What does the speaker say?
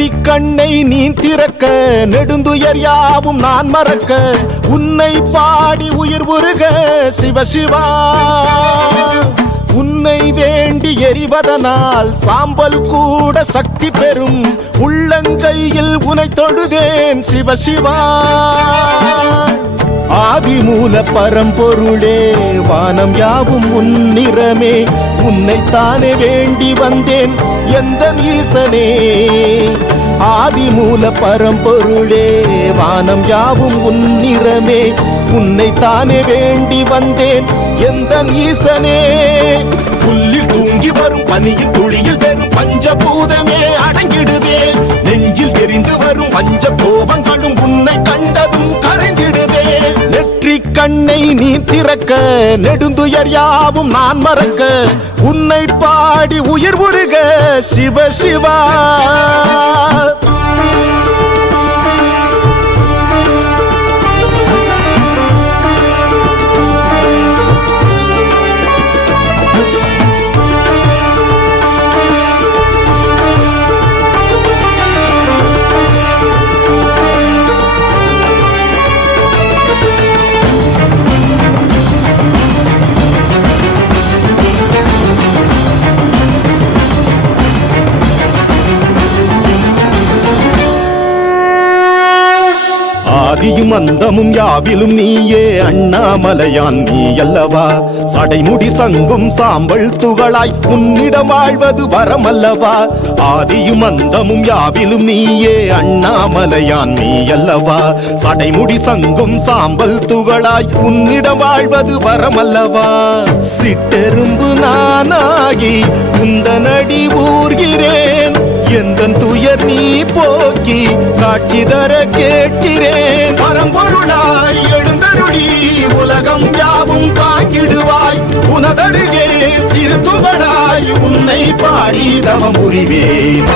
நெற்றிக் கண்ணை நீ திறக்க நெடுந்துயர் யாவும் நான் மறக்க உன்னை பாடி உயிர் உருக சிவசிவா உன்னை வேண்டி எரிவதனால் சாம்பல் கூட சக்தி பெறும் உள்ளங்கையில் உனை தொழுதேன் சிவசிவா ஆதிமூல பரம்பொருளே வானம் யாவும் உன்னிறமே உன்னைத்தானே வேண்டி வந்தேன் எந்த ஈசனே ஆதிமூல பரம்பொருளே வானம் யாவும் உன்னிறமே உன்னைத்தானே வேண்டி வந்தேன் எந்த ஈசனே புல்லில் தூங்கி வரும் பனியில் துளியில் வெறும் பஞ்சபூதமே அடங்கிடுதே நெஞ்சில் எரிந்து வரும் பஞ்ச கோபங்களும் உன்னை கண்டதும் கரைந்திடுதே நெற்றிக் கண்ணை நீ திறக்க நெடுந்துயர் யாவும் நான் மறக்க உன்னை பாடி உயிர் உருக சிவ சிவா ஆதியும் அந்தமும் யாவிலும் நீயே அண்ணாமலையான் நீ அல்லவா சடைமுடி சங்கும் சாம்பல் துகளாய் உன்னிடம் வாழ்வது வரமல்லவா ஆதியும் அந்தமும் யாவிலும் நீயே அண்ணாமலையான் நீ அல்லவா சடைமுடி சங்கும் சாம்பல் துகளாய் உன்னிடம் வாழ்வது வரமல்லவா சிட்டெரும்பு நானாகி உந்தனடி ஊர்கிறேன் எந்தன் துயர் நீ போக்கி காட்சி தர கேட்கிறேன் பரம்பொருளாய் எழுந்தருளி உலகம் யாவும் தாங்கிடுவாய் உனதருகே சிறு துகளாய் உன்னை பாடி தவம் புரிவேன்